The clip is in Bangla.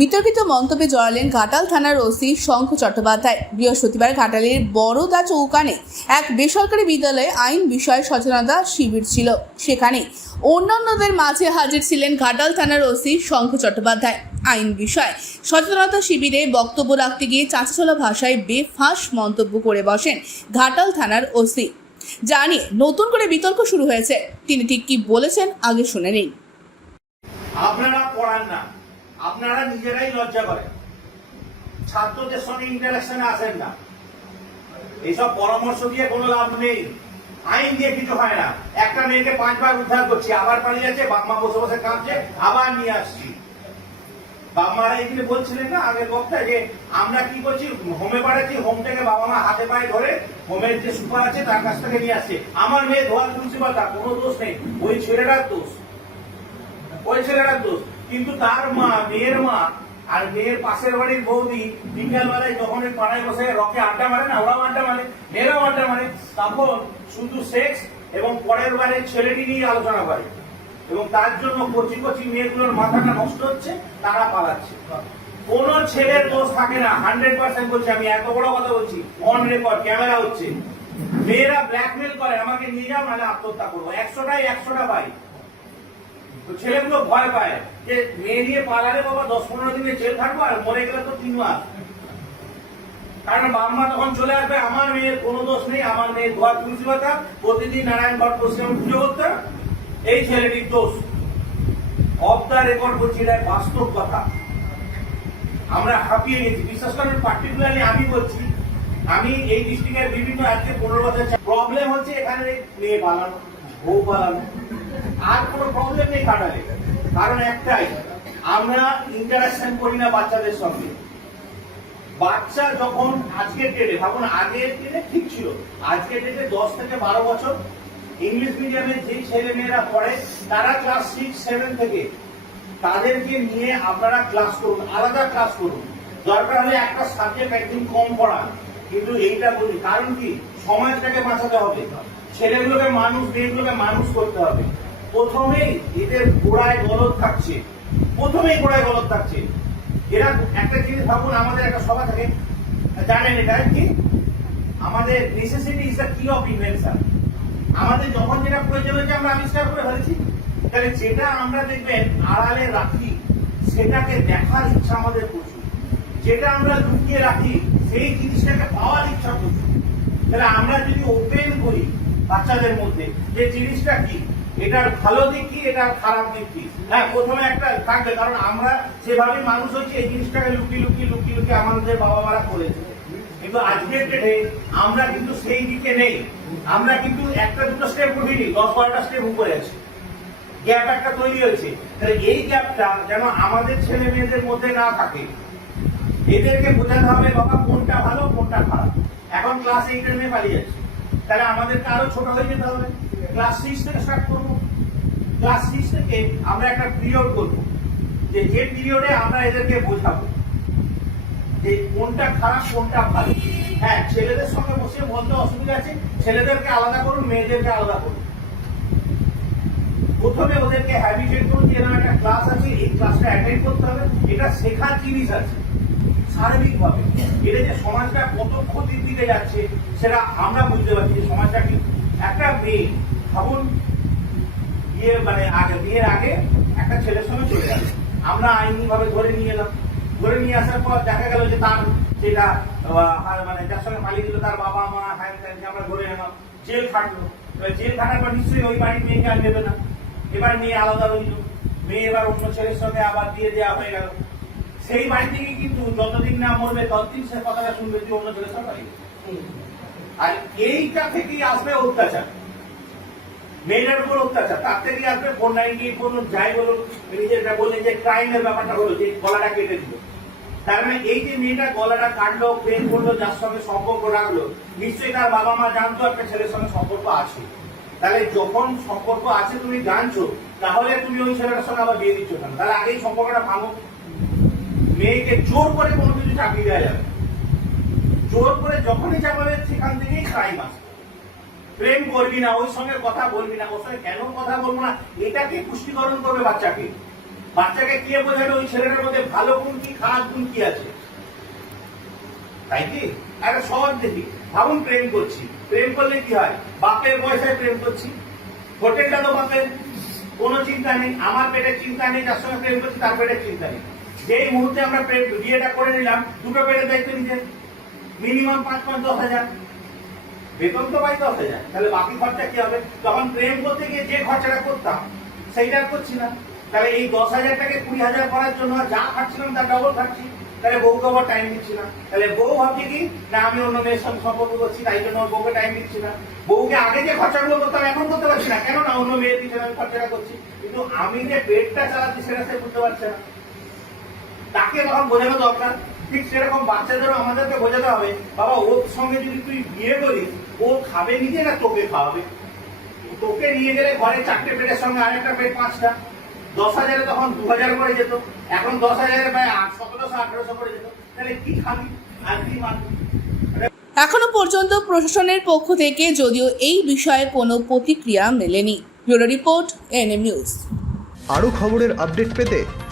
বিতর্কিত মন্তব্যে জড়ালেন ঘাটাল থানার ওসি শঙ্খ চট্টোপাধ্যায়। বৃহস্পতিবার ঘাটালের বড়দা চৌকানে এক বেসরকারি বিদ্যালয়ে আইন বিষয়ে সচেতনতা শিবির ছিল। সেখানে অন্যান্যদের মাঝে হাজির ছিলেন ঘাটাল থানার ওসি শঙ্খ চট্টোপাধ্যায়। আইন বিষয় সচেতনতা শিবিরে বক্তব্য রাখতে গিয়ে চাঁচাচলা ভাষায় বেফাঁস মন্তব্য করে বসেন ঘাটাল থানার ওসি। জানিয়ে নতুন করে বিতর্ক শুরু হয়েছে। তিনি ঠিক কি বলেছেন আগে শুনে নিন। আপনারা পড়ান না। আপনারা নিজেরাই লজ্জা করেন। ছাত্রদের সঙ্গে ইন্টারাকশনে আসেন না। এইসব পরামর্শ দিয়ে কোনো লাভ নেই। আইন দিয়ে কিছু হয় না। একটা মেয়েকে পাঁচবার উদ্ধার করছি, আবার পালিয়ে যাচ্ছে, বাপমা বসে বসে কাঁদছে, আবার নিয়ে আসছি। বাবা এখানে বলছিলেন না আগের বক্তায় যে, আমরা কি করছি? হোমে পাঠাচ্ছি হোম থেকে বাবা মা হাতে পায়ে ধরে হোমের যে সুপার আছে তার কাছ থেকে নিয়ে আসছে। আমার মেয়ে ধোয়া তুলছি বা তার কোনো দোষ নেই। ওই ছেলেটার দোষ। ওই ছেলেটার দোষ। কিন্তু তার মা, মেয়ের মা আর মেয়ের পাশের বাড়ির বৌদি বিকেল বেলায় যখন ওই পাড়ায় বসে রকে আড্ডা মারে না, ওরাও আড্ডা মারে, মেয়েরাও আড্ডা মারে, তখন শুধু সেক্স এবং পরের বাড়ির ছেলেটি নিয়ে আলোচনা করে। এবং তার জন্য কচি কচি মেয়েগুলোর মাথাটা নষ্ট হচ্ছে, তারা পালাচ্ছে। কোন ছেলের দোষ থাকে না হান্ড্রেড পার্সেন্ট বলছি আমি, এত বড় কথা বলছি অন রেকর্ড ক্যামেরা হচ্ছে। মেয়েরা ব্ল্যাকমেল করে, আমাকে নিয়ে যাও, নাহলে আত্মহত্যা করব। একশোটাই একশোটা পাই। তো ছেলেগুলো ভয় পায় যে মেয়ে নিয়ে পালালে বাবা দশ পনেরো দিনে জেল থাকব আর মরে গেলে তো তিন মাস। কারণ বাম্মা তখন চলে আসবে, আমার মেয়ের কোনো দোষ নেই, আমার মেয়ের ধোয়া তুলসী পাতা, প্রতিদিন নারায়ণ ঘট পশ্চিম পুজো করতে এই ছেলেটির দোষ। অফ দ্য রেকর্ড বলছি, এটা বাস্তব কথা। আমরা হাঁপিয়ে গেছি। বিশেষ করে পার্টিকুলারলি আমি বলছি, আমি এই ডিস্ট্রিক্টের বিভিন্ন আজকে পনেরো বছর প্রবলেম হচ্ছে এখানে মেয়ে পালানো, বউ পালানো। আর কোনো প্রবলেম নেই কাটালে। কারণ একটাই, আমরা ইন্টারাকশন করি না বাচ্চাদের সঙ্গে। বাচ্চা যখন আজকের ডেটে ভাবুন, আগের ডেটে ঠিক ছিল। আজকের ডেটে দশ থেকে বারো বছর। ইংলিশ মিডিয়ামে যেই ছেলে মেয়েরা পড়ে, তারা ক্লাস সিক্স সেভেন থেকে। তাদেরকে নিয়ে আপনারা ক্লাস করুন, আলাদা ক্লাস করুন। দরকার হলে একটা সাবজেক্ট একদিন কম পড়ান। কিন্তু এইটা বলি, কারণ কি? সমাজটাকে বাঁচাতে হবে। ছেলেগুলোকে মানুষ, মেয়েগুলোকে মানুষ করতে হবে। প্রথমেই এদের গোড়ায় গলত থাকছে। প্রথমেই গোড়ায় গলত থাকছে। এরা একটা জিনিস ভাবুন, আমাদের একটা সভা থাকে। জানেন এটা কি? আমাদের নেসেসিটি ইজ কি অফ ইনভেনশন আমাদের যখন যেটা প্রয়োজন হচ্ছে আমরা আবিষ্কার করে ফেলেছি। তাহলে যেটা আমরা দেখবেন আড়ালে রাখি, সেটাকে দেখার ইচ্ছা আমাদের প্রচুর। যেটা আমরা লুকিয়ে রাখি, সেই জিনিসটাকে পাওয়ার ইচ্ছা প্রচুর। তাহলে আমরা যদি ওপেন করি বাচ্চাদের মধ্যে যে জিনিসটা কি? এটার ভালো দিক কি, এটার খারাপ দিক কি? হ্যাঁ প্রথমে একটা থাকবে, কারণ আমরা যেভাবে মানুষ হচ্ছে এই জিনিসটাকে লুকিয়ে লুকিয়ে লুকিয়ে লুকিয়ে আমাদের বাবা মারা করেছে। কিন্তু আজকের ডেটে আমরা কিন্তু সেই দিকে নেই। আমরা কিন্তু একটা দুটো স্টেপ উঠিনি, দশ বারোটা স্টেপ উপরে আছি। গ্যাপ একটা তৈরি হয়েছে। তাহলে এই গ্যাপটা যেন আমাদের ছেলে মেয়েদের মধ্যে না থাকে। এদেরকে বোঝাতে হবে, বাবা, কোনটা ভালো, কোনটা খারাপ। এখন ক্লাস এইটের মেয়ে পালিয়ে যাচ্ছে। তাহলে আমাদেরকে আরও ছোট হয়ে যেতে হবে। ক্লাস সিক্স থেকে স্টার্ট করব। ক্লাস সিক্স থেকে আমরা একটা পিরিয়ড করব। যে যে পিরিয়ডে আমরা এদেরকে বোঝাবো। যে কোনটা খারাপ, কোনটা ভালো। হ্যাঁ ছেলেদের সঙ্গে বসে বলতে অসুবিধা আছে। ছেলেদেরকে আলাদা করুন, মেয়েদেরকে আলাদা করুন। প্রথমে ওদেরকে হ্যাবিটেট করুন যে একটা ক্লাস আছে। এই ক্লাসটা অ্যাটেন্ড করতে হবে। এটা শেখার জিনিস আছে। সার্বিকভাবে এটা যে সমাজটা কত ক্ষতির দিকে যাচ্ছে, সেটা আমরা বুঝতে পারছি যে সমাজটা কি একটা মেয়ে, ভাবুন বিয়ে মানে আগে, বিয়ের আগে একটা ছেলের সঙ্গে চলে গেল। আমরা আইনি ভাবে ধরে নিয়ে এলাম। ধরে নিয়ে আসার পর দেখা গেল যে তার যেটা মানে যার সঙ্গে পালিয়ে দিল তার বাবা মা, হ্যান ত্যানকে আমরা ধরে এলাম, জেল খাটলো। এবার জেল খাটার পর নিশ্চয়ই ওই বাড়ির মেয়েকে আর নেবে না। এবার মেয়ে আলাদা রইল। মেয়ে এবার অন্য ছেলের সঙ্গে আবার দিয়ে দেওয়া হয়ে গেল। সেই বাড়ি থেকে কিন্তু যতদিন না মরবে, ততদিন সে কথাটা শুনবে যে অন্য পালিয়ে গেছে। আর এইটা থেকেই আসবে অত্যাচার। মেয়েটার উপর অত্যাচার। তার থেকেই আসবে ফোর নাইনটি কোন যাই বলুন যেটা বললেন যে ক্রাইমের ব্যাপারটা হলো, যে গলাটা কেটে দিল। তার মানে এই যে মেয়েটা গলাটা কাটলো, প্রেম করল, যার সঙ্গে সম্পর্ক রাখল, নিশ্চয়ই তার বাবা মা জানতো একটা ছেলের সঙ্গে সম্পর্ক আছে। তাহলে যখন সম্পর্ক আছে তুমি জানছো, তাহলে তুমি ওই ছেলেটার সঙ্গে আবার বিয়ে দিচ্ছ কেন? তাহলে আগেই সম্পর্কটা ভাঙো। মেয়েকে জোর করে কোনো কিছু চাকরি দেওয়া যাবে। জোর করে যখনই চাপাবে সেখান থেকেই ক্রাইম আসবে। প্রেম করবি না ওই সঙ্গে কথা বলবি না, ওর সঙ্গে কেন কথা বলব না, এটাকে পুষ্টিকরণ করবে বাচ্চাকে। বাচ্চাকে কে বোঝাবে? ওই ছেলেটার মধ্যে ভালো গুণ কি, খারাপ গুণ কি আছে? তাই কি? একটা সহজ দেখি। ভাবুন প্রেম করছি। প্রেম করলে কি হয়? বাপের পয়সায় প্রেম করছি। হোটেলটা তো বাপের, কোনো চিন্তা নেই। আমার পেটের চিন্তা নেই যার সঙ্গে প্রেম করছি, তার পেটের চিন্তা নেই। যেই মুহূর্তে আমরা বিয়েটা করে নিলাম, দুটো পেটের দায়িত্ব নিতে। মিনিমাম পাঁচ পাঁচ দশ হাজার। বেতন তো পাই দশ হাজার। তাহলে বাকি খরচা কি হবে? তখন প্রেম করতে গিয়ে যে খরচাটা করতাম, সেইটা করছি না। তাহলে এই দশ হাজারটাকে কুড়ি হাজার করার জন্য যা খাচ্ছিলাম তার ডবল খাচ্ছি তাহলে বউকে আবার টাইম দিচ্ছি না। তাহলে বউ ভাবছে কি, না, আমি অন্য মেয়ের সঙ্গে সম্পর্ক করছি, তাই জন্য বউকে টাইম দিচ্ছি না। বউকে আগে যে খরচাগুলো করতাম এখন করতে পারছি না। কেন না অন্য মেয়ের পিছনে আমি খরচাটা করছি। কিন্তু আমি যে পেটটা চালাচ্ছি, সেটা সে বুঝতে পারছে না। তাকে তখন বোঝানো দরকার। ঠিক সেরকম বাচ্চাদেরও আমাদেরকে বোঝাতে হবে বাবা ওর সঙ্গে যদি তুই বিয়ে করিস ও খাবে নিজে না তোকে খাওয়াবে? তোকে নিয়ে গেলে ঘরে চারটে পেটের সঙ্গে আরেকটা পেট পাঁচটা। দশ হাজারে তখন দু হাজার করে যেত। এখন দশ হাজারে প্রায় আট সতেরোশো আঠারোশো করে যেত। তাহলে কি খাবি? আর কি মানবি এখনও পর্যন্ত প্রশাসনের পক্ষ থেকে যদিও এই বিষয়ে কোনো প্রতিক্রিয়া মেলেনি। Bureau report NM news. আরও খবরের আপডেট পেতে